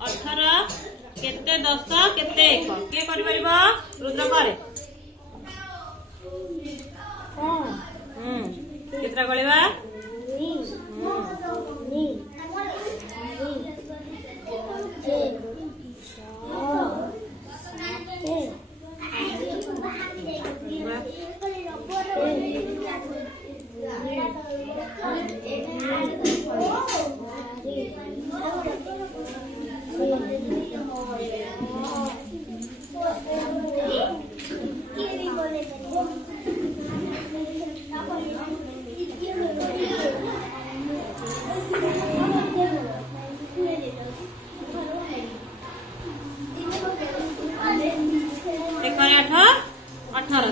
18 केते 10 केते 1 के करि परिबो रुद्र करे केतरा गळिबा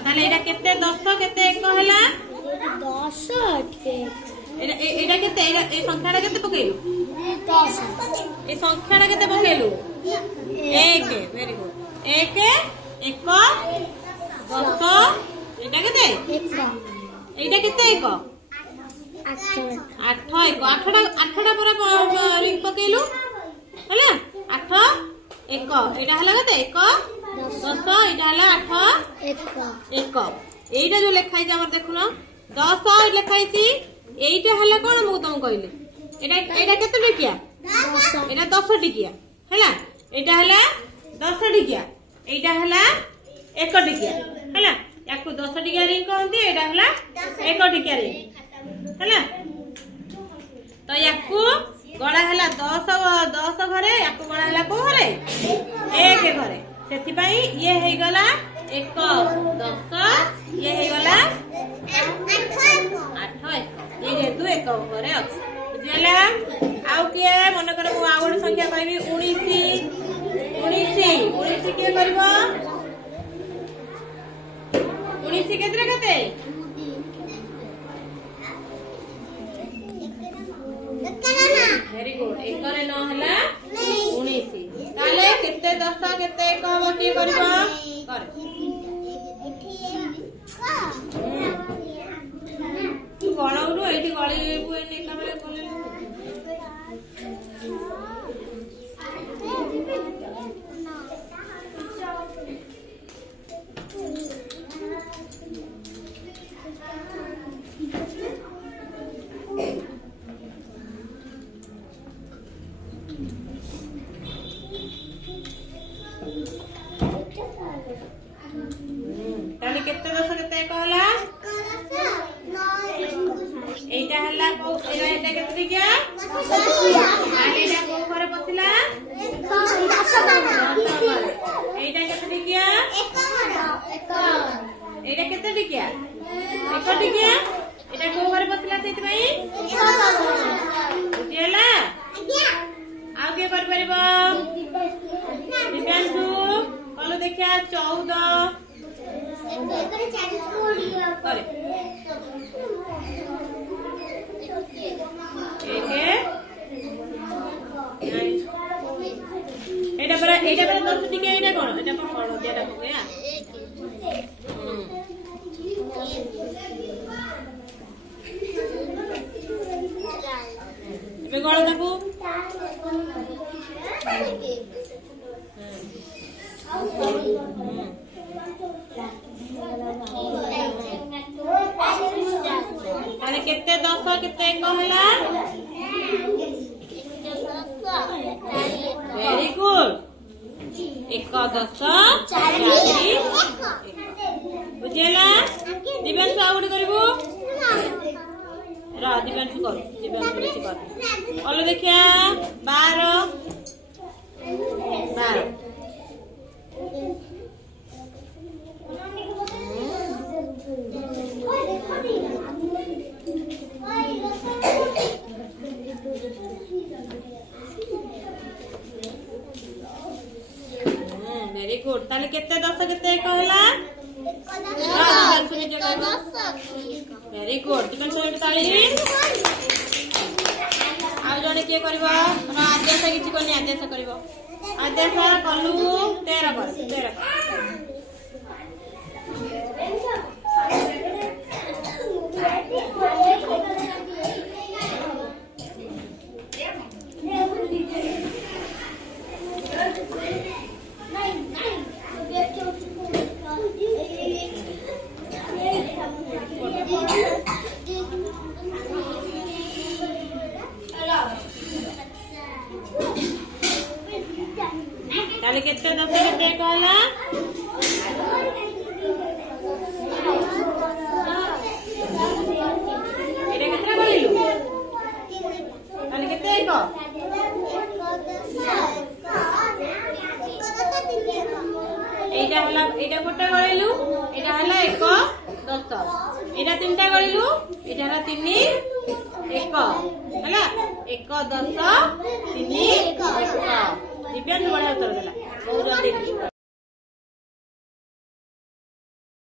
ताले एटा केते 10 केते 1 हला 10 एटा केते ए संख्याटा केते पकेलु 10 ए संख्याटा केते पकेलु 1 वेरी गुड 1 1 10 एटा केते 1 एटा केते 1 8 8टा पूरा रिंग पकेलु हला 8 1 एटा हला केते 1 10 एटा हला 8 1 एटा जो लेखाई जे हमर देखुना 10 लेखाई छी एटा हला कोन मु तुम कहले एटा केते टिकिया 10 एटा 10 टिकिया हला एटा हला 10 टिकिया एटा हला 1 टिकिया हला याकु 10 टिकिया रिंग कहंती एटा हला 1 टिकिया रिंग हला तो याकु गड़ा हला 10 घरे याकु गड़ा हला को घरे 1 घरे सेति पई ये हे गला 1 10 ये हे गला 8 ये जेतु 1 घरे अछि बुझिला आउ के मन कर मु आउ गोटे संख्या कहबी 19 के करबो 19 केतरे केते वेरी गुड 1 रे न हला 19 ताले केते 10 केते 1 हो के करबो कर तू गळौनु एठी गळेबु एने कामरे बोले ताले केते 10 केते 1 हला एटा हला को एटा केते गया एटा को घरे बसिला एटा केते गया 1 एटा केते टिकिया 1 टिकिया एटा को घरे बसिला सेति भाई बुझिला आउ के कर परबो दिव्यांशु कलो देखिया 14 करे एटा पर 10 टिके एटा कोन एटा पर जेटा हो गया एबे गळ ताकू ताले केते 10 केते 1 होला वेरी गुड 1 10 40 बुझेला दिव्यांशु आउट करबो रा दिव्यांशु कर दिव्यांशु बेसी कर ओलो देखिया 12 वेरी गुड ताले केते 10 केते 1 होला वेरी गुड दिव्यांशु सोइट ताली आ जने के करबो आदेश किछि कोनी आदेश करबो आदेश कलु 13 कर ताले केते 10 केते 1 होला एटा केते गळिलु ताले केते 1 एटा होला एटा गोटे गळिलु एटा होला 1 10 एटा तीनटा गळिलु एटा होला 3 1 होला 1 10 3 1 दिव्यांश बड़ा उत्तर देला बहुत जल्दी